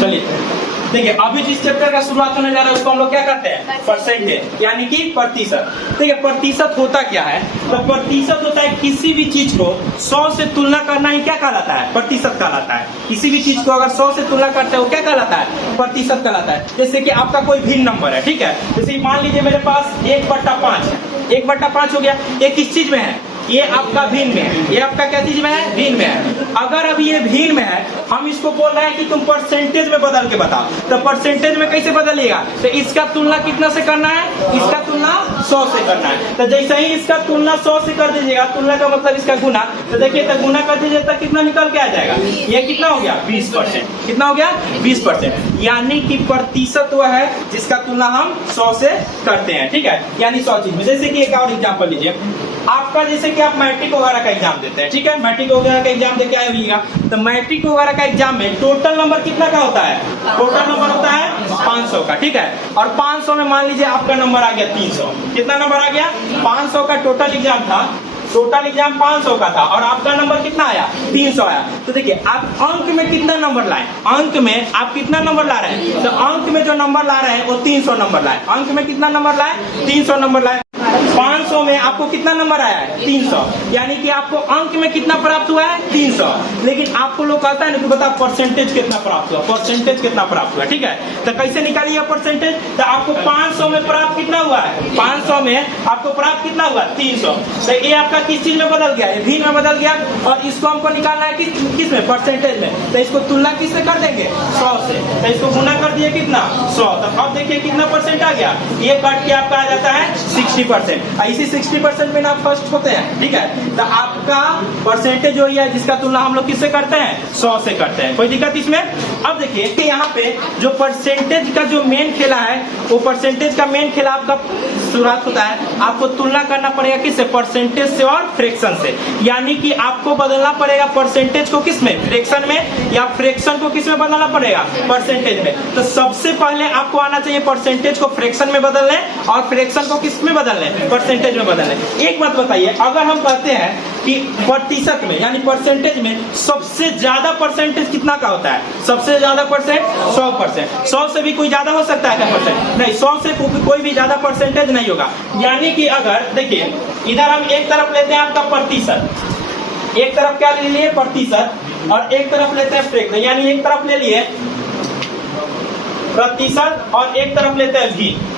चलिए देखिए, अभी जिस चैप्टर का शुरुआत होने जा रहा है उसको हम लोग क्या करते हैं, परसेंटेज, यानी कि प्रतिशत। देखिए प्रतिशत होता क्या है, तो प्रतिशत होता है किसी भी चीज को 100 से तुलना करना ही क्या कहलाता है, प्रतिशत कहलाता है। किसी भी चीज को अगर 100 से तुलना करते हैं वो क्या कहलाता है, प्रतिशत कहलाता है। जैसे कि आपका कोई भिन्न नंबर है, ठीक है, जैसे मान लीजिए मेरे पास 1/5 है, 1/5 हो गया, ये किस चीज में है, ये आपका भिन्न में है, ये आपका क्या चीज में है, भिन्न में है। अगर अब ये भिन्न में है, हम इसको बोल रहे हैं कि तुम परसेंटेज में बदल के बताओ, तो परसेंटेज में कैसे बदलिएगा, तो इसका तुलना कितना से करना है, इसका तुलना 100 से करना है। तो जैसे ही इसका तुलना 100 से कर दीजिएगा, तुलना का मतलब इसका गुना, तो देखिए तो गुना कर दीजिए तो कितना निकल के आ जाएगा, ये कितना हो गया 20%, कितना हो गया 20%, यानी कि प्रतिशत वह है जिसका तुलना हम 100 से करते हैं, ठीक है, यानी 100 चीज में। जैसे कि एक और एग्जाम्पल लीजिए, आपका जैसे कि आप मैट्रिक वगैरह का एग्जाम देते हैं, ठीक है, मैट्रिक वगैरह का एग्जाम देके आए होइएगा, तो मैट्रिक वगैरह का एग्जाम में टोटल नंबर कितना का होता है, टोटल नंबर होता है 500 का, ठीक है, और 500 में मान लीजिए आपका नंबर आ गया 300, कितना नंबर आ गया 500 का टोटल एग्जाम था, टोटल एग्जाम 500 का था और आपका नंबर कितना आया 300 आया। तो देखिए आप अंक में कितना नंबर लाए, अंक में आप कितना नंबर ला रहे हैं, तो अंक में जो नंबर ला रहे हैं वो 300 नंबर लाए, अंक में कितना नंबर लाए 300 नंबर लाए। 500 में आपको कितना नंबर आया है 300, यानी कि आपको अंक में कितना प्राप्त हुआ है 300। लेकिन आपको लोग कहता है ना कि बता परसेंटेज कितना प्राप्त हुआ, परसेंटेज कितना प्राप्त हुआ, ठीक है, तो कैसे निकालिए परसेंटेज, तो आपको 500 में प्राप्त कितना हुआ है, 500 में आपको प्राप्त कितना हुआ 300, तो ये आपका किस चीज में बदल गया, ये भिन्न में बदल गया, और इसको हमको निकालना है किस में, परसेंटेज में, तो इसको तुलना किससे कर देंगे 100 से, तो इसको गुना कर दिए कितना 100, तो अब देखिए कितना परसेंट आ गया, ये कट के आपका आ जाता है 60%। इसी 60% में ना फर्स्ट होते हैं, ठीक है, तो आपका परसेंटेज जो है जिसका तुलना हम लोग किससे करते हैं 100 से करते हैं, कोई दिक्कत इसमें। अब देखिए कि यहाँ पे जो परसेंटेज का जो मेन खेला है, वो परसेंटेज का मेन खेला आपका शुरुआत होता है, आपको तुलना करना पड़ेगा किससे, परसेंटेज से और फ्रैक्शन से, यानी कि आपको बदलना पड़ेगा परसेंटेज को किस में, फ्रैक्शन में, या फ्रैक्शन को किस में बदलना पड़ेगा, परसेंटेज में। तो सबसे पहले आपको आना चाहिए परसेंटेज को फ्रैक्शन में बदलने और फ्रैक्शन को किस में बदलने, परसेंटेज में बदलने। एक बात बताइए, अगर हम कहते हैं कि प्रतिशत में यानी परसेंटेज में सबसे ज्यादा परसेंटेज कितना का होता है, सबसे ज्यादा परसेंट 100%, 100 से भी कोई ज्यादा हो सकता है क्या परसेंट, नहीं, 100 से कोई भी ज्यादा परसेंटेज नहीं होगा। यानी कि अगर देखिए इधर हम एक तरफ लेते हैं आपका प्रतिशत, एक तरफ क्या ले लिए प्रतिशत, और एक तरफ लेते हैं फ्रैक्शन, यानी एक तरफ ले लिए प्रतिशत और एक तरफ लेते हैं भिन्न,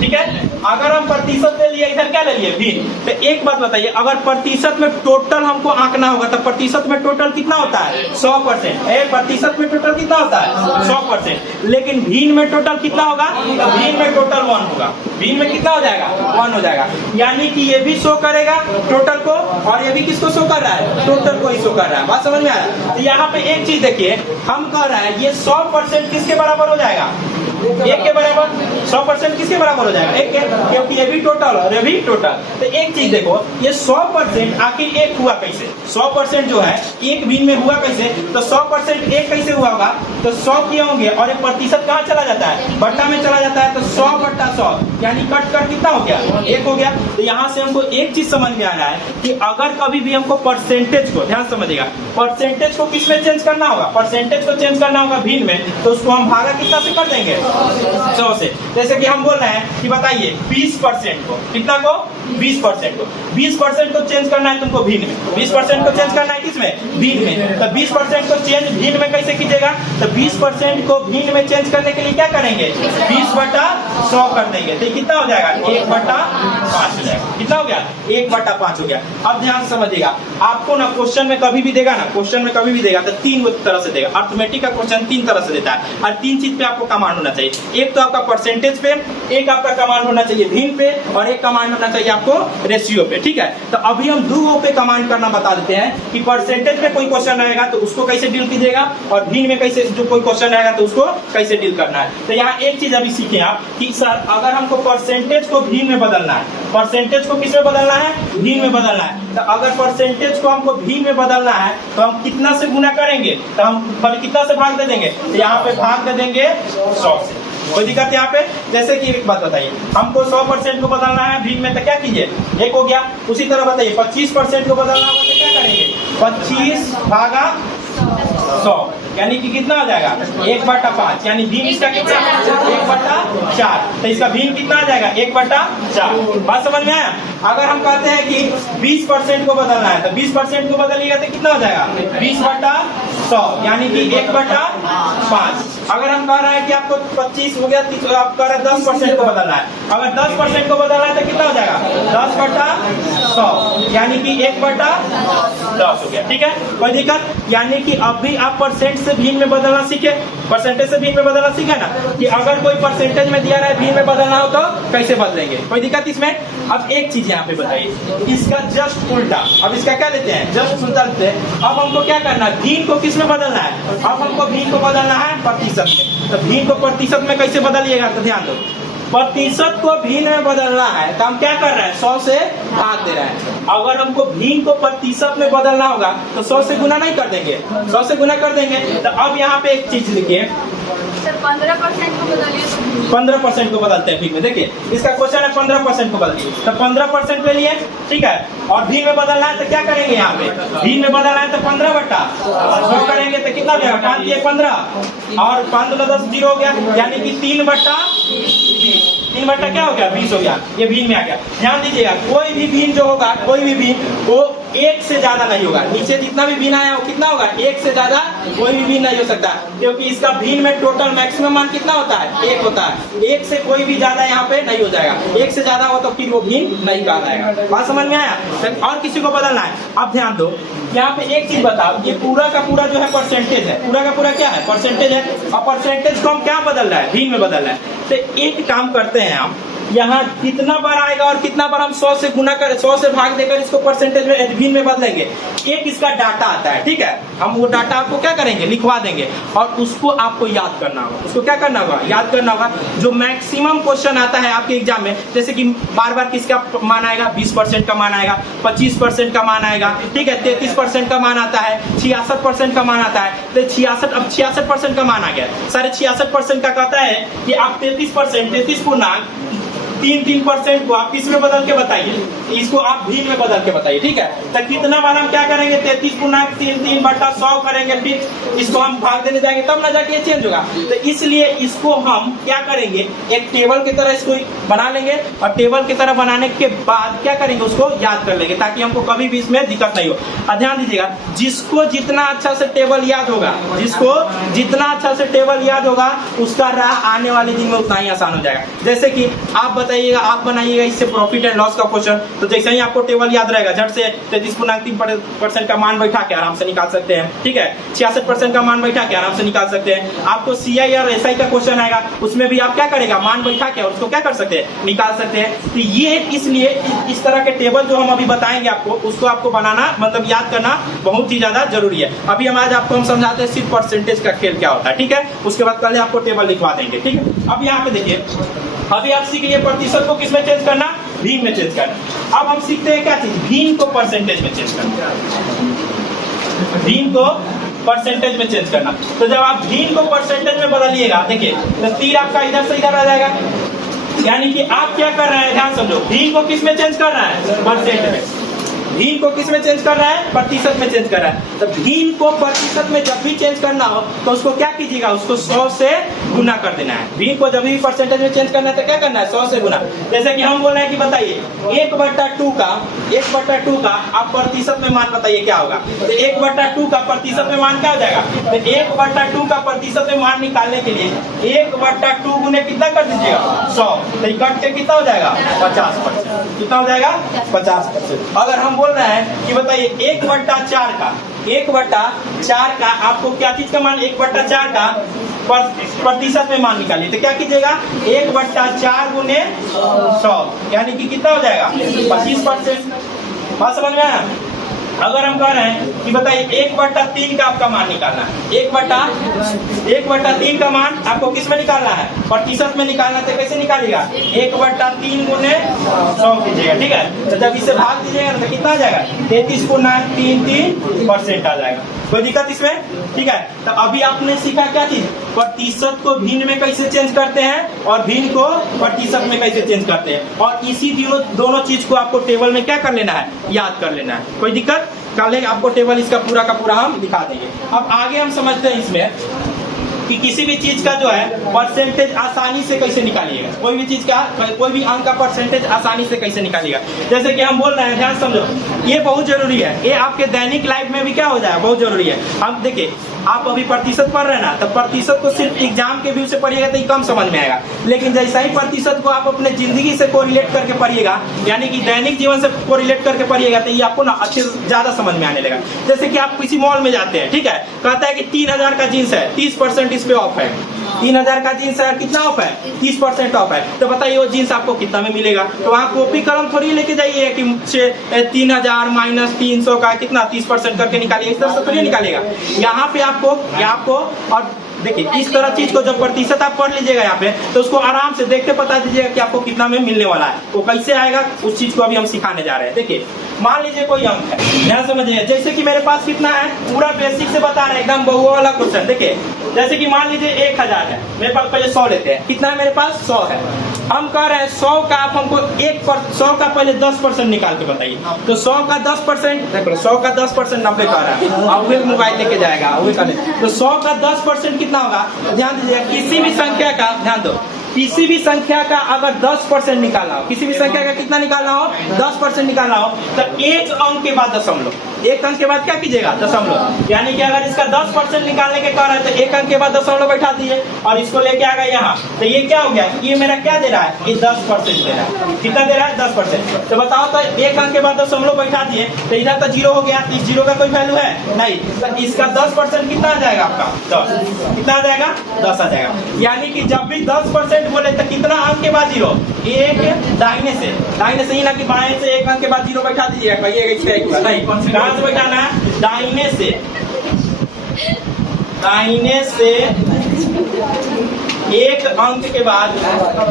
ठीक है। अगर हम प्रतिशत ले लिए, इधर क्या ले लिए भिन्न, तो एक बात बताइए, अगर प्रतिशत में टोटल हमको आंकना होगा तो प्रतिशत में टोटल कितना होता है 100%, प्रतिशत में टोटल कितना होता है 100%, लेकिन भिन्न में टोटल कितना होगा, भिन्न में टोटल 1 होगा, भिन्न में कितना हो जाएगा 1 हो जाएगा, यानी कि ये भी शो करेगा टोटल को और ये भी किसको शो कर रहा है, टोटल को ही शो कर रहा है। बात समझ में आ रहा है। तो यहाँ पे एक चीज देखिए, हम कह रहे हैं ये 100% किसके बराबर हो जाएगा, एक के बराबर, 100% किसके बराबर हो जाएगा, एक के, क्योंकि ये भी टोटल और ये भी टोटल। तो एक चीज देखो, ये 100% आखिर एक हुआ कैसे, 100% जो है एक भिन्न में हुआ कैसे, तो 100% एक कैसे हुआ होगा, तो 100 किए होंगे और एक प्रतिशत कहाँ चला जाता है, बट्टा में चला जाता है, तो 100/100 यानी कट कितना हो गया, एक हो गया। तो यहाँ से हमको एक चीज समझ में आ रहा है कि अगर कभी भी हमको परसेंटेज को, ध्यान समझिएगा, परसेंटेज को किस में चेंज करना होगा, परसेंटेज को चेंज करना होगा भिन्न में, तो उसको हम भागा कितना से कर देंगे 100 से। जैसे कि हम बोल रहे हैं कि बताइए 20% को, कितना को 20% को, 20% को चेंज करना है तुमको भिन्न में, 20% को चेंज करना है किसमें, भिन्न में। तो 20% को चेंज भिन्न में कैसे कीजिएगा, तो 20% को भिन्न में चेंज करने के लिए क्या करेंगे, 20/100 कर देंगे, तो कितना हो जाएगा 1/5 हो जाएगा, कितना हो गया 1/5 हो गया। अब ध्यान समझिएगा, आपको ना क्वेश्चन में कभी भी देगा ना, क्वेश्चन में कभी भी देगा तो 3 तरह से देगा, अर्थमेटिक का क्वेश्चन 3 तरह से देता है, और 3 चीज पे आपको कमांड होना चाहिए, एक तो आपका परसेंटेज पे, एक आपका कमांड होना चाहिए भिन्न पे, और एक कमांड होना चाहिए आपको रेशियो पे, ठीक है। तो अभी हम 2 पे कमांड करना बता देते हैं कि परसेंटेज में कोई क्वेश्चन रहेगा तो उसको कैसे डील कीजिएगा, और भिन्न में कैसे जो कोई क्वेश्चन रहेगा तो उसको कैसे डील करना है। तो यहाँ एक चीज अभी सीखे आप कि सर अगर हमको परसेंटेज को भिन्न में बदलना है, परसेंटेज को किस में बदलना है, भिन्न में बदलना है, तो अगर परसेंटेज को हमको भिन्न में बदलना है तो हम कितना से गुना करेंगे, तो हम कितना से भाग दे देंगे, तो यहाँ पे भाग दे देंगे 100 से, कोई दिक्कत यहाँ पे? जैसे कि एक बात बताइए, हमको 100% को बदलना है भिन्न में, तो क्या कीजिए, एक हो गया। उसी तरह बताइए 25% को बदलना होगा तो क्या करेंगे, 25 भागा 100, यानी कि कितना हो जाएगा, 1/5, यानी भीम इसका कितना, 1/4। तो इसका भीम कितना आ जाएगा, 1/4। बात समझ में आया? अगर हम कहते हैं कि 20% को बदलना है, तो 20% को बदलिएगा तो कितना हो जाएगा, 20/100, यानी कि 1/5। अगर हम कह रहे हैं कि आपको 25 हो गया, आप कह रहे हैं 10% को बदलना है, अगर 10% को बदलना है तो कितना हो जाएगा, 10/100, यानी कि 1/10 हो गया। ठीक है, कोई दिक्कत? यानी कि अभी आप परसेंट से भीम में बदलना सीखे, परसेंटेज से भीम में बदलना सीखे ना, कि अगर कोई परसेंटेज में दिया रहा है भीम में बदलना हो तो कैसे बदलेंगे, कोई दिक्कत इसमें? अब एक चीज यहाँ पे बताइए, इसका जस्ट उल्टा, अब इसका क्या लेते हैं, जस्ट उल्टा लेते हैं। अब हमको क्या करना है, भीम को किस में बदलना है, अब हमको भीम को बदलना है प्रतिशत में। तो भीम को प्रतिशत में कैसे बदलिएगा, तो ध्यान दो, प्रतिशत को भीम में बदलना है तो हम क्या कर रहे हैं, 100 से भाग दे रहे हैं। अगर हमको भीम को प्रतिशत में बदलना होगा तो 100 से गुना नहीं कर देंगे, 100 से गुना कर देंगे। तो अब यहाँ पे एक चीज लिखिए, 15% को बदलिए, 15% को बदलते हैं भीम में। देखिए इसका क्वेश्चन है 15% को बदलिए, तो 15% ले लिए, ठीक है। और भीम में बदलना है तो क्या करेंगे, यहाँ पे भीम में बदलना है तो 15/100 करेंगे तो कितना हो जाएगा, 5 × 15 और 5 × 10 0 हो गया, यानी कि 3/20 क्या हो गया, 20 हो गया। ये भीम में आ गया। ध्यान दीजिएगा, कोई भी भीम जो होगा, कोई भी भीम वो 1 से ज्यादा नहीं होगा। नीचे जितना भी भीम आया वो कितना होगा, 1 से ज्यादा कोई भी भीम नहीं हो सकता, क्योंकि इसका भीम में टोटल मैक्सिमम मान कितना होता है, 1 होता है। 1 से कोई भी ज्यादा यहाँ पे नहीं हो जाएगा, 1 से ज्यादा हो तो फिर वो भीम नहीं कहलाएगा। बात समझ में आया? और किसी को बदलना है, अब ध्यान दो, यहाँ पे एक चीज बताओ, ये पूरा का पूरा जो है परसेंटेज है, पूरा का पूरा क्या है, परसेंटेज है। और परसेंटेज को हम क्या बदल रहा है, भीम में बदल रहा है। तो एक काम करते हैं हम, यहाँ कितना बार आएगा और कितना बार हम 100 से गुना कर, 100 से भाग देकर इसको परसेंटेज में भीम में बदलेंगे। एक इसका डाटा आता है, ठीक है, हम वो डाटा आपको क्या करेंगे, लिखवा देंगे और उसको आपको याद करना होगा। उसको क्या करना होगा, याद करना होगा। जो मैक्सिमम क्वेश्चन आता है आपके एग्जाम में, जैसे कि बार बार किसका मान आएगा, 20% का मान आएगा, 25% का मान आएगा, ठीक है, 33% का मान आता है, 66% का मान आता है। तो 66, अब 66% का मान आ गया, 66% का कहता है कि आप 33% को आप किस में बदल के बताइए, इसको आप भीम में बदल के बताइए, ठीक है। तो कितना बार हम क्या करेंगे, 33/3 करेंगे, फिर इसको हम भाग देने जाएंगे तब ना जाके ये चेंज होगा। तो इसलिए इसको हम क्या करेंगे, एक टेबल की तरह इसको बना लेंगे और टेबल की तरह बनाने के बाद क्या करेंगे, उसको याद कर लेंगे ताकि हमको कभी भी इसमें दिक्कत नहीं हो। और ध्यान दीजिएगा, जिसको जितना अच्छा से टेबल याद होगा, जिसको जितना अच्छा से टेबल याद होगा, उसका राह आने वाले दिन में उतना ही आसान हो जाएगा। जैसे कि आप बताइएगा, आप बनाइएगा इससे प्रॉफिट एंड लॉस का क्वेश्चन, तो जैसे ही आपको टेबल याद रहेगा, झट से 33.3% का मान बैठा के आराम से निकाल सकते हैं, ठीक है। 66% का मान बैठा के आराम से निकाल सकते हैं। आपको CI और SI का क्वेश्चन आएगा, उसमें भी आप क्या करेगा, मान बैठा के और उसको क्या कर सकते हैं, निकाल सकते हैं। तो ये इसलिए इस तरह के टेबल जो हम अभी बताएंगे आपको, उसको आपको बनाना मतलब याद करना बहुत ही ज्यादा जरूरी है। अभी हम आज आपको हम समझाते हैं सिर्फ परसेंटेज का खेल क्या होता है, ठीक है। उसके बाद कल आपको टेबल लिखवा देंगे, ठीक है। अब यहाँ पे देखिए, अभी आप सीख लिए प्रतिशत को किसमें चेंज करना, भीम में चेंज करना। अब हम सीखते हैं क्या चीज, भीम को परसेंटेज में चेंज करना, भीम को परसेंटेज में चेंज करना। तो जब आप भीम को परसेंटेज में बदलिएगा, देखिए तो तीर आपका इधर से इधर आ जाएगा, यानी कि आप क्या कर रहे हैं, ध्यान समझो, भीम को किस में चेंज कर रहा है, परसेंट में। भीम को किस में चेंज कर रहा है, प्रतिशत में चेंज कर रहा है। तो भीम को प्रतिशत में जब भी चेंज करना हो तो उसको क्या कीजिएगा, उसको 100 से गुना कर देना है। भीम को जब भी परसेंटेज में चेंज करना है तो क्या करना है, 100 से गुना। जैसे कि हम बोल रहे हैं कि बताइए 1/2 का आप प्रतिशत में मान बताइए क्या होगा। तो 1/2 का प्रतिशत में मान क्या हो जाएगा, तो 1/2 का प्रतिशत में मान निकालने के लिए 1/2 गुने कितना कर दीजिएगा, 100, तो कट के कितना हो जाएगा, 50%। कितना हो जाएगा, 50%। अगर हम बोल रहे हैं कि बताइए 1/4 का आपको क्या चीज का मान, 1/4 का प्रतिशत में मान निकालिए। तो क्या कीजिएगा, 1/4 गुने 100, यानी कि कितना हो जाएगा, 25%। बात समझ में आया? अगर हम कह रहे हैं कि बताइए 1/3 का आपका मान निकालना है, 1/3 का मान आपको किस में निकालना है, प्रतिशत में निकालना है। तो कैसे निकालिएगा, 1/3 गुने 100 कीजिएगा, ठीक है। तो जब इसे भाग दीजिएगा तो कितना आ जाएगा, 33.33% आ जाएगा। कोई दिक्कत इसमें? ठीक है, तो अभी आपने सीखा क्या चीज, प्रतिशत को भिन्न में कैसे चेंज करते हैं और भिन्न को प्रतिशत में कैसे चेंज करते हैं, और इसी दोनों चीज को आपको टेबल में क्या कर लेना है, याद कर लेना है। कोई दिक्कत? कल आपको टेबल इसका पूरा का पूरा हम दिखा देंगे। अब आगे हम समझते हैं इसमें कि किसी भी चीज का जो है परसेंटेज आसानी से कैसे निकालिएगा, कोई भी चीज का कोई भी अंक का परसेंटेज आसानी से कैसे निकालिएगा। जैसे कि हम बोल रहे हैं, ध्यान समझो, ये बहुत जरूरी है, ये आपके दैनिक लाइफ में भी क्या हो जाए, बहुत जरूरी है। हम देखिए, आप अभी प्रतिशत पढ़ रहे हैं ना, तो प्रतिशत को सिर्फ एग्जाम के व्यू से पढ़िएगा तो ये कम समझ में आएगा, लेकिन जैसा ही प्रतिशत को आप अपने जिंदगी से कोरिलेट करके पढ़िएगा, यानी कि दैनिक जीवन से कोरिलेट करके पढ़िएगा, तो ये आपको ना अच्छे ज्यादा समझ में आने लगेगा। जैसे कि आप किसी मॉल में जाते हैं, ठीक है, कहता है कि 3000 का जींस है, 30% इस पे ऑफ है, 3000 का जींस है, कितना ऑफ है, 30% ऑफ है। तो बताइए वो जींस आपको कितना में मिलेगा? तो वहाँ कॉपी कलम थोड़ी लेके जाइए कि 3000 माइनस 300 का कितना 30% करके निकालिए, इस तरह से थोड़ी निकालेगा। यहाँ पे आपको और देखिए, इस तरह चीज को जब प्रतिशत आप पढ़ लीजिएगा यहाँ पे, तो उसको आराम से देखते पता दीजिएगा कि आपको कितना में मिलने वाला है, वो कैसे आएगा, उस चीज को अभी हम सिखाने जा रहे हैं। देखिए, मान लीजिए कोई अंक है, ध्यान समझिए, जैसे कि मेरे पास कितना है, पूरा बेसिक से बता रहे हैं, एकदम बहुआ वाला क्वेश्चन। देखिए, जैसे कि मान लीजिए 1000 है, मेरे पास पहले 100 लेते हैं, कितना है मेरे पास, 100 है। हम कह रहे हैं 100 का आप हमको 100 का पहले 10% निकाल के बताइए। तो 100 का 10%, देखो 100 का 10% 90 का रहा है, अब वे मोबाइल लेके जाएगा, तो 100 का 10% कितना होगा? ध्यान दीजिए, किसी भी संख्या का, ध्यान दो, किसी भी संख्या का अगर 10% निकालना हो, किसी भी संख्या का कितना निकालना हो, 10% निकालना हो, तो एक अंक के बाद दशमलव, एक अंक के बाद क्या कीजिएगा, दशमलव। यानी कि अगर इसका 10% निकालने के कह रहा है, तो एक अंक के बाद दशमलव बैठा दीजिए और इसको लेके आ गए यहाँ, तो ये क्या हो गया, ये मेरा क्या दे रहा है, ये 10% दे रहा है। कितना दे रहा है, 10%। तो बताओ, तो एक अंक के बाद दशमलव बैठा दिए, तो इधर तो 0 हो गया, इस 0 का कोई वैल्यू है नहीं, तो इसका 10% कितना आ जाएगा आपका, 10। कितना आ जाएगा, 10 आ जाएगा। यानी कि जब भी 10% बोले तो कितना अंक के बाद 0, एक दाहिने से ही ना कि बाएं से एक अंक के बाद 0 बैठा दीजिएगा, नहीं, कहां से बैठाना है, दाहिने से एक अंक के बाद,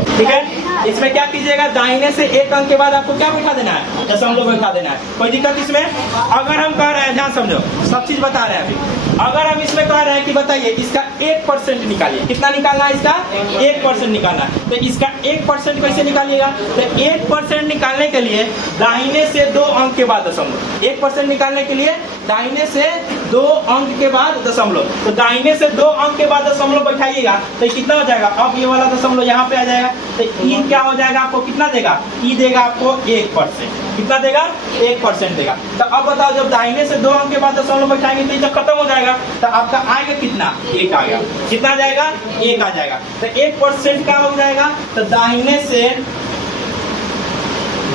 ठीक है। इसमें क्या कीजिएगा, दाहिने से एक अंक के बाद आपको क्या बैठा देना है, दशमलव बैठा देना है। कोई दिक्कत इसमें? अगर हम कह रहे हैं, ध्यान समझो, सब चीज बता रहे हैं अभी। अगर हम इसमें कह रहे हैं कि बताइए इसका 1% निकालिए, कितना निकालना है, इसका 1% निकालना है, तो इसका 1% कैसे निकालिएगा? तो 1% निकालने के लिए दाहिने से 2 अंक के बाद दशमलव, 1% निकालने के लिए दाहिने से 2 अंक के बाद दशमलव, तो दाहिने से 2 अंक के बाद दशमलव बैठाइएगा, तो कितना हो जाएगा, अब ये वाला दशमलव यहाँ पे आ जाएगा, तो ई क्या हो जाएगा, आपको कितना देगा, ई देगा आपको 1%। कितना देगा, 1% देगा। तो अब बताओ, जब दाहिने से 2 अंक के बाद दशमलव बैठाएंगे तो ये जब खत्म हो जाएगा, तो आपका आएगा कितना, 1 आ गया। कितना आ जाएगा, 1 आ जाएगा। तो 1% का हो जाएगा, तो दाहिने से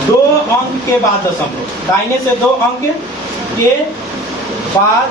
2 अंक के बाद दशमलव, दाहिने से 2 अंक के बाद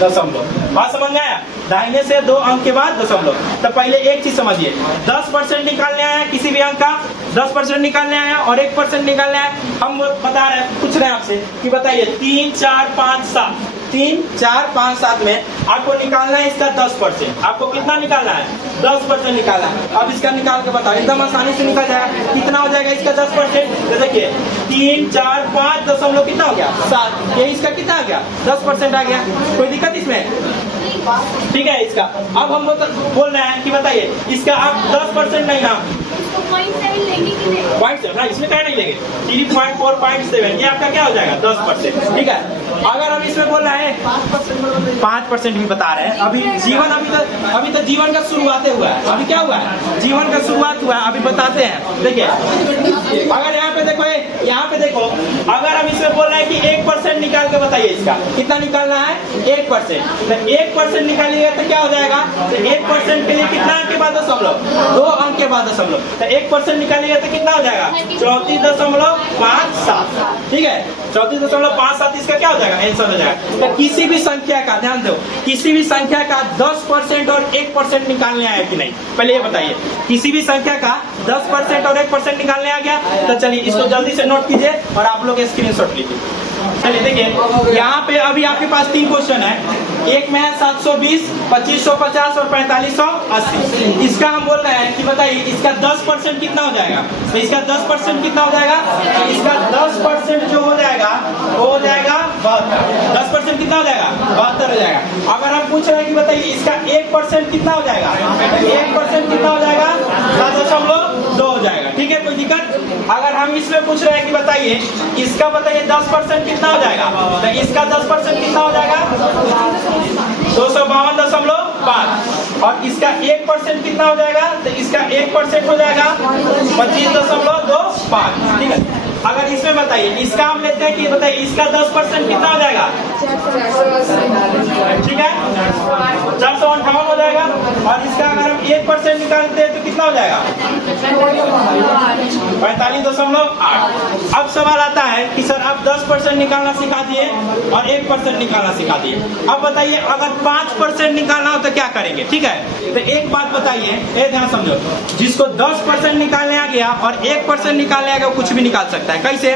दशमलव। बात समझ में आया? दाहिने से 2 अंक के बाद दशमलव। तो पहले एक चीज समझिए, 10% निकालने आया किसी भी अंक का, 10% निकालने आया और 1% निकालने आया। हम बता रहे हैं, पूछ रहे हैं आपसे कि बताइए 3, 4, 5, 7, 3, 4, 5, 7 में आपको निकालना है इसका 10%। आपको कितना निकालना है, 10% निकालना है। अब इसका निकाल के बताओ, एकदम आसानी से निकल जाएगा। कितना हो जाएगा इसका 10%? तो देखिए 3, 4, 5 दशमलव कितना हो गया, 7। ये इसका कितना आ गया, 10% आ गया। कोई दिक्कत इसमें? ठीक है। इसका अब हम बोल रहे हैं कि बताइए इसका आप 10% नहीं, ना 0.7 इसमें क्या नहीं लेंगे, 3.4.7 ये आपका क्या हो जाएगा, 10%। ठीक है। अगर हम इसमें बोल रहे हैं 5% भी बता रहे हैं। अभी तो जीवन का शुरुआत हुआ है। अभी क्या हुआ है, जीवन का शुरुआत हुआ है। अभी बताते हैं, देखिए अगर यहाँ पे देखो, अगर हम इसमें बोल रहे हैं कि 1% निकाल के बताइए इसका कितना निकालना है, 1%। तो 1% निकालिएगा तो क्या हो जाएगा, तो 1% के लिए कितना अंक के बाद दशमलव, 2 अंक के बाद दशमलव। तो 1% निकालिएगा तो कितना हो जाएगा, 34.57। ठीक है, 34.57 इसका क्या हो जाएगा, आंसर हो जाएगा। तो किसी भी संख्या का, ध्यान दो, किसी भी संख्या का 10% और 1% निकालने आया कि नहीं, पहले ये बताइए। किसी भी संख्या का 10% और 1% निकालने आ गया, तो चलिए इसको जल्दी से नोट कीजिए और आप लोग स्क्रीनशॉट लीजिए। चलिए देखिए, यहाँ पे अभी आपके पास 3 क्वेश्चन है। एक में है 720, 2550 और 4580। इसका हम बोल रहे हैं कि बताइए इसका 10% कितना हो जाएगा। तो इसका 10% कितना हो जाएगा, इसका 10% जो हो जाएगा वो हो जाएगा 72। 10% 10% कितना हो जाएगा? 72 हो जाएगा। अगर हम पूछ रहे हैं कि बताइए इसका 1% कितना हो जाएगा? 1% कितना हो जाएगा? 7.2 हो जाएगा। ठीक है, कोई दिक्कत? अगर हम इसमें पूछ रहे हैं कि बताइए इसका बताइए 10% कितना हो जाएगा, तो इसका 10% कितना हो जाएगा? 252.5। और इसका 1% कितना हो जाएगा? तो इसका 1% हो जाएगा 25.25। ठीक है, अगर इसमें बताइए इसका हम लेते हैं कि बताइए इसका 10% कितना हो जाएगा? ठीक है, 458 हो जाएगा। और इसका अगर हम 1% निकालते हैं तो कितना हो जाएगा? 45.8। अब सवाल आता है कि सर आप 10% निकालना सिखा दिए और 1% निकालना सिखा दिए, अब बताइए अगर 5% निकालना हो तो क्या करेंगे? ठीक है, तो एक बात बताइए, ये ध्यान समझो, जिसको 10% निकालने आ गया और 1% निकालने आ गया कुछ भी निकाल सकता है। कैसे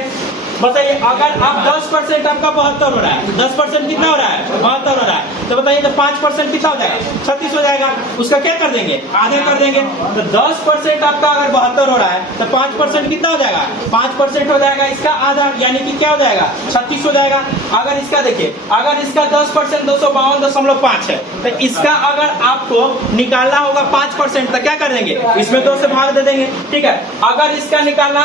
बताइए? अगर आप 10% आपका 72 हो रहा है, 10% कितना हो रहा है? 72 हो रहा है, तो बताइए तो 5% कितना हो जाएगा? 36 हो जाएगा। उसका क्या कर देंगे? आधा कर देंगे। तो 10% आपका अगर 72 हो रहा है तो 5% कितना हो जाएगा? 5% हो जाएगा, इसका आधा, यानी कि क्या हो जाएगा? 36 हो जाएगा। अगर इसका देखिए, अगर इसका 10% 252.5 है, तो इसका अगर आपको निकालना होगा 5% तो क्या कर देंगे? इसमें 2 से भाग दे देंगे। ठीक है, अगर इसका निकालना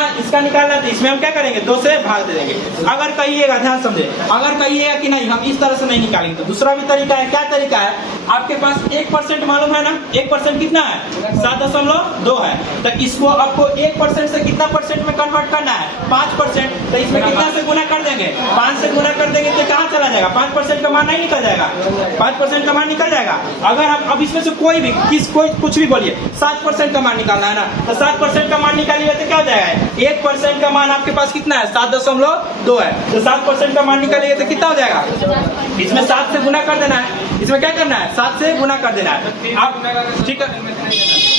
तो इसमें हम क्या करेंगे? 2 से भाग दे देंगे। अगर कहिएगा, ध्यान समझे, अगर कहिएगा कि नहीं हम इस तरह से नहीं निकालेंगे तो दूसरा भी तरीका है। क्या तरीका है? आपके पास 1% मालूम है ना? 1% कितना है? 7.2 है। तो इसको आपको 1% से कितना परसेंट में कन्वर्ट करना है? 5%। तो इसमें कितना से गुना कर देंगे? 5 से गुना कर देंगे तो कहाँ चला जाएगा? 5% का मान नहीं निकल जाएगा? 5% का मान निकल जाएगा। अगर हम अब इसमें से कोई भी कुछ भी बोलिए, 7% का मान निकालना है ना, तो 7% का मान निकालिएगा तो क्या हो जाएगा? 1% का मान आपके पास कितना है? 7.2 है। तो 7% का मान निकालिएगा तो कितना हो जाएगा? इसमें 7 से गुना कर देना है। इसमें क्या करना है? 7 से गुना कर देना है। आप ठीक है,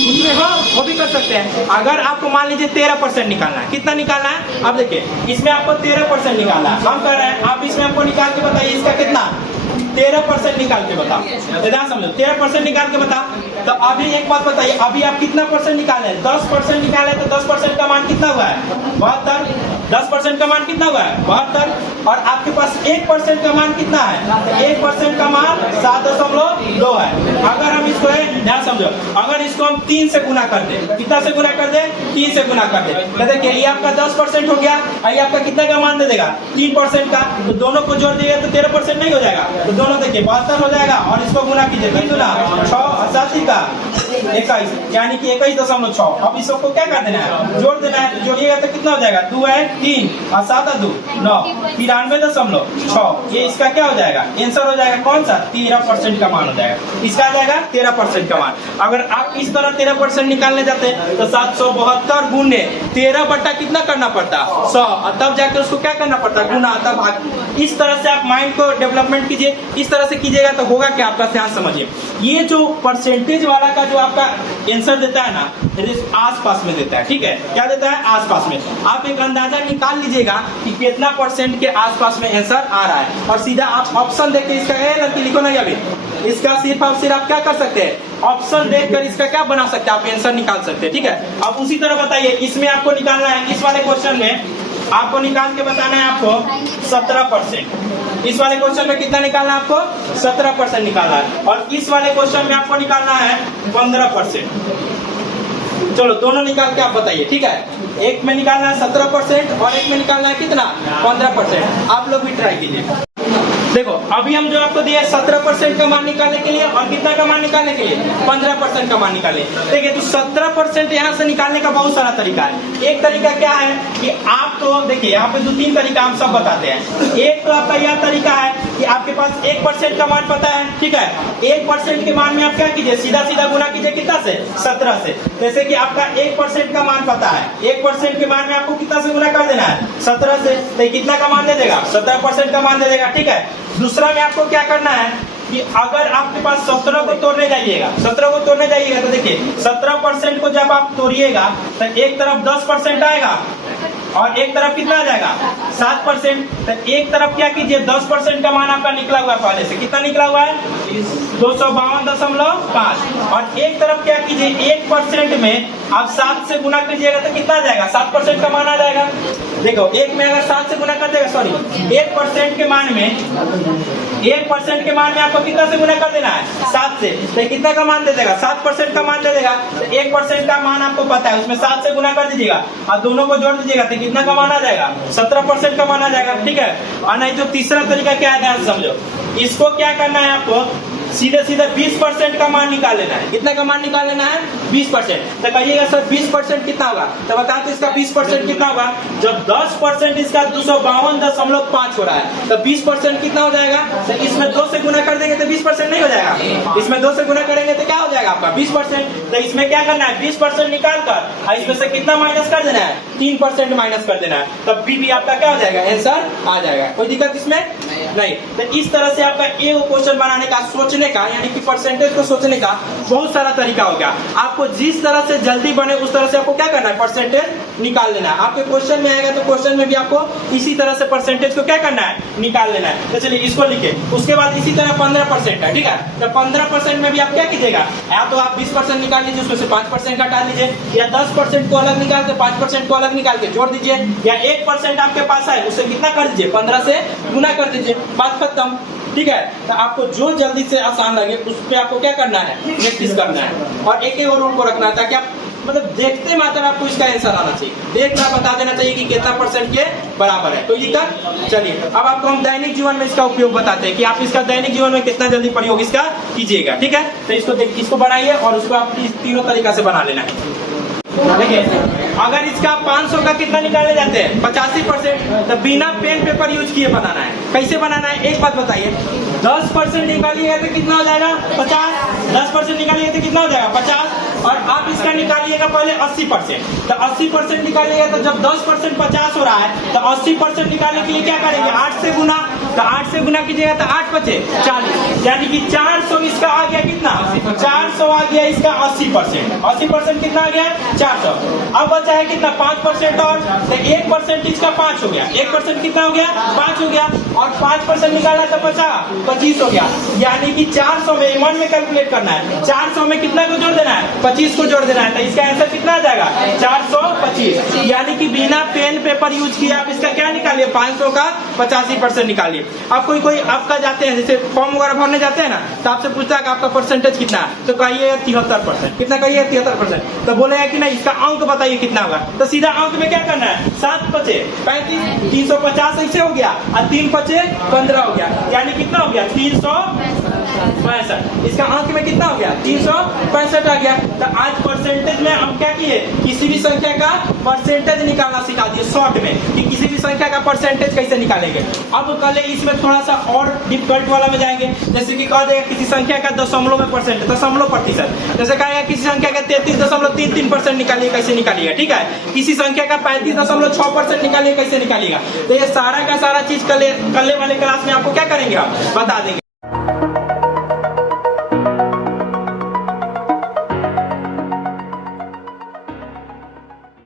उसमें हाँ वो भी कर सकते हैं। अगर आपको मान लीजिए 13% निकालना है, कितना निकालना है? अब देखिए इसमें आपको 13% निकालना है। हम कर रहे हैं, आप इसमें हमको निकाल के बताइए इसका कितना? 13% निकाल के बताओ। ध्यान समझो, 13% निकाल के बता। तो अभी एक बात बताइए, अभी आप कितना परसेंट निकाले? 10% निकाले, तो 10% का मान कितना हुआ है? 72। 10% का मान कितना हुआ है? 72। और आपके पास 1% का मान कितना है? 1% का मान 7.2 है। अगर हम इसको ध्यान समझो, अगर इसको हम 3 से गुना कर दे, कितना से गुना कर दे? 3 से गुना कर दे, तो देखिए ये आपका 10% हो गया, ये आपका कितना का मान दे देगा? 3% का। तो दोनों को जोड़ दिए तो 13% नहीं हो जाएगा? तो दोनों देखिए 72 हो जाएगा और इसको गुना कीजिए, 3 गुना 6 7 का 21, यानी कि 21.6। अब इसको क्या कर देना है? जोड़ देना है। जोड़िएगा तो कितना हो जाएगा? 2 है 3 और 7 2 9, 93.6। ये इसका क्या हो जाएगा? आंसर हो जाएगा कौन सा? 13% का मान हो जाएगा। इसका आ जाएगा 13% का मान। अगर आप इस तरह 13% निकालने जाते हैं तो 772 गुने 13 बट्टा कितना करना पड़ता? 100, और तब जाकर उसको क्या करना पड़ता? गुना, तब भाग। इस तरह से आप माइंड को डेवलपमेंट कीजिए। इस तरह से कीजिएगा तो होगा क्या आपका? ध्यान समझिए, ये जो परसेंटेज वाला का जो आपका आंसर देता है ना, आस पास में देता है। ठीक है, क्या देता है? आस पास में। आप एक अंदाजा निकाल लीजिएगा कि कितना परसेंट के आसपास में आंसर आ रहा है, और सीधा आप ऑप्शन देख के इसका लड़की लिखो नहीं, अभी इसका सिर्फ आप क्या कर सकते हैं? ऑप्शन देखकर इसका क्या बना सकते हैं? आप आंसर निकाल सकते हैं। ठीक है, अब उसी तरह बताइए इसमें आपको निकालना है, इस वाले क्वेश्चन में आपको निकाल के बताना है आपको 17%। इस वाले क्वेश्चन में कितना निकालना है आपको? 17% निकालना है। और इस वाले क्वेश्चन में आपको निकालना है 15%। चलो दोनों निकाल के आप बताइए। ठीक है, एक में निकालना है 17% और एक में निकालना है कितना? 15%। आप लोग भी ट्राई कीजिए। देखो अभी हम जो आपको दिया 17% का मान निकालने के लिए और कितना का मान निकालने के लिए? 15% का मान निकालने। देखिए तो 17% यहाँ से निकालने का बहुत सारा तरीका है। एक तरीका क्या है कि आप तो देखिए यहाँ पे 2-3 तरीका हम सब बताते हैं। एक तो आपका यह तरीका है कि आपके पास 1% का मान पता है। ठीक है, 1% के मान में आप क्या कीजिए? सीधा सीधा गुना कीजिए कितना से? 17 से। जैसे कि आपका 1% का मान पता है, 1% के मान में आपको कितना से गुना कर देना है? 17 से। तो कितना का मान दे देगा? 17% का मान दे देगा। ठीक है, दूसरा में आपको क्या करना है कि अगर आपके पास 17 को तोड़ने जाइएगा, 17 को तोड़ने जाइएगा तो देखिए 17% को जब आप तोड़िएगा तो एक तरफ 10% आएगा और एक तरफ कितना आ जाएगा 7%। तो एक तरफ क्या कीजिए 10% का मान आपका निकला हुआ है पहले से, कितना निकला हुआ है 252.5। और एक तरफ क्या कीजिए 1% में आप 7 से गुना कीजिएगा तो कितना आ जाएगा 7% का मान आ जाएगा। देखो एक में अगर 7 से गुना कर देगा, सॉरी 1% के मान में 1% के मान में आपको कितना से गुना कर देना है 7 से, तो कितना का मान दे देगा 7% का मान दे देगा। तो 1% का मान आपको पता है, उसमें 7 से गुना कर दीजिएगा और दोनों को जोड़ दीजिएगा तो कितना का मान आ जाएगा 17% का मान आ जाएगा। ठीक है। और नहीं तो तीसरा तरीका क्या है ध्यान से समझो, इसको क्या करना है आपको सीधे सीधे 20% का मान निकाल लेना है। कितना का मान निकाल लेना है 20%। तो कहिएगा सर 20% कितना होगा, तो बताओ तो इसका 20% कितना होगा। जब 10% इसका 252.5 हो रहा है तो 20% कितना हो जाएगा। तो इसमें 2 से गुना कर देंगे तो 20% नहीं हो जाएगा, इसमें 2 से गुना करेंगे तो क्या हो जाएगा आपका 20%। तो इसमें क्या करना है 20% निकाल कर इसमें से कितना माइनस कर देना है 3% माइनस कर देना है, तब भी आपका क्या हो जाएगा आंसर आ जाएगा। कोई दिक्कत इसमें नहीं। तो इस तरह से आपका एक क्वेश्चन बनाने का सोचने का यानी कि परसेंटेज को सोचने का बहुत सारा तरीका हो गया। आपको जिस तरह से जल्दी बने उस तरह से आपको क्या करना है परसेंटेज निकाल लेना है। आपके क्वेश्चन में आएगा तो क्वेश्चन में भी आपको इसी तरह से परसेंटेज को क्या करना है निकाल लेना है। तो चलिए इसको लिखे, उसके बाद इसी तरह 15% है। ठीक है। तो 15% में भी आप क्या कीजिएगा, या तो आप 20% निकाल लीजिए उसमें से 5% घटा लीजिए, या 10% को अलग निकाल के 5% को अलग निकाल के जोड़ दीजिए, या 1% आपके पास है उसे कितना कर दीजिए 15 से गुना कर दीजिए, बात खत्म। ठीक है। तो आपको जो जल्दी से आसान लगे उस पे आपको क्या करना है प्रैक्टिस करना है और एक और रूल को रखना है ताकि आप मतलब देखते मात्र आपको इसका आंसर आना चाहिए, देखना बता देना चाहिए कि कितना परसेंट के बराबर है। तो ये तक चलिए अब आपको हम दैनिक जीवन में इसका उपयोग बताते हैं कि आप इसका दैनिक जीवन में कितना जल्दी प्रयोग इसका कीजिएगा। ठीक है। तो इसको बनाइए और उसको आप इस तीनों तरीका से बना लेना है। देखिए अगर इसका 500 का कितना निकाले जाते हैं 85%, तो बिना पेन पेपर यूज किए बनाना है। कैसे बनाना है एक बात बताइए, 10% निकालिएगा तो कितना हो जाएगा 50, 10% निकालिएगा तो कितना हो जाएगा 50, और आप इसका निकालिएगा पहले 80%। तो 80% निकालिएगा तो जब 10% 50 हो रहा है तो 80% निकालने के लिए क्या करेंगे 8 से गुना, तो 8 से गुना कीजिएगा तो 8 बचे 40, यानी कि 400 इसका आ गया कितना 400 आ गया इसका 80%। 80% कितना आ गया 400। अब बचा है कितना 5% और, तो 1% इसका 5 हो गया, 1% कितना हो गया 5 हो गया, और 5% निकालना तो 25 हो गया, यानी कि 400 में मन में कैलकुलेट करना है, 400 में कितना को जोड़ देना है 25 को जोड़ देना है। तो इसका आंसर कितना आ जाएगा 425, यानी कि बिना पेन पेपर यूज किए आप इसका क्या निकालिए 500 का 85% निकालिए। अब कोई आपका जाते हैं जैसे फॉर्म वगैरह भरने जाते हैं ना, तो आपसे पूछता है कि आपका परसेंटेज कितना है, तो कहिए 73%। कितना कहिए 73%, तो बोलेगा कि नहीं इसका अंक बताइए कितना होगा, तो सीधा अंक में क्या करना है 7 बचे 35, 350 ऐसे हो गया, और 3 बचे 15 हो गया, यानी कितना हो गया 365। इसका अंक में कितना हो गया 365 आ गया। तो आज परसेंटेज में हम क्या किए किसी भी संख्या का परसेंटेज निकालना सिखा दिए शॉर्ट में, कि किसी भी संख्या का परसेंटेज कैसे निकालेंगे। अब कल इसमें थोड़ा सा और डिफिकल्ट वाला में जाएंगे, जैसे कि कह देगा किसी संख्या का दशमलव में परसेंट, दशमलव प्रतिशत, जैसे कहेगा किसी संख्या का 33.33% निकालिए कैसे निकालिएगा। ठीक है। किसी संख्या का 35.6% निकालिए कैसे निकालिएगा। तो ये सारा का सारा चीज कल वाले क्लास में आपको क्या करेंगे हम बता देंगे।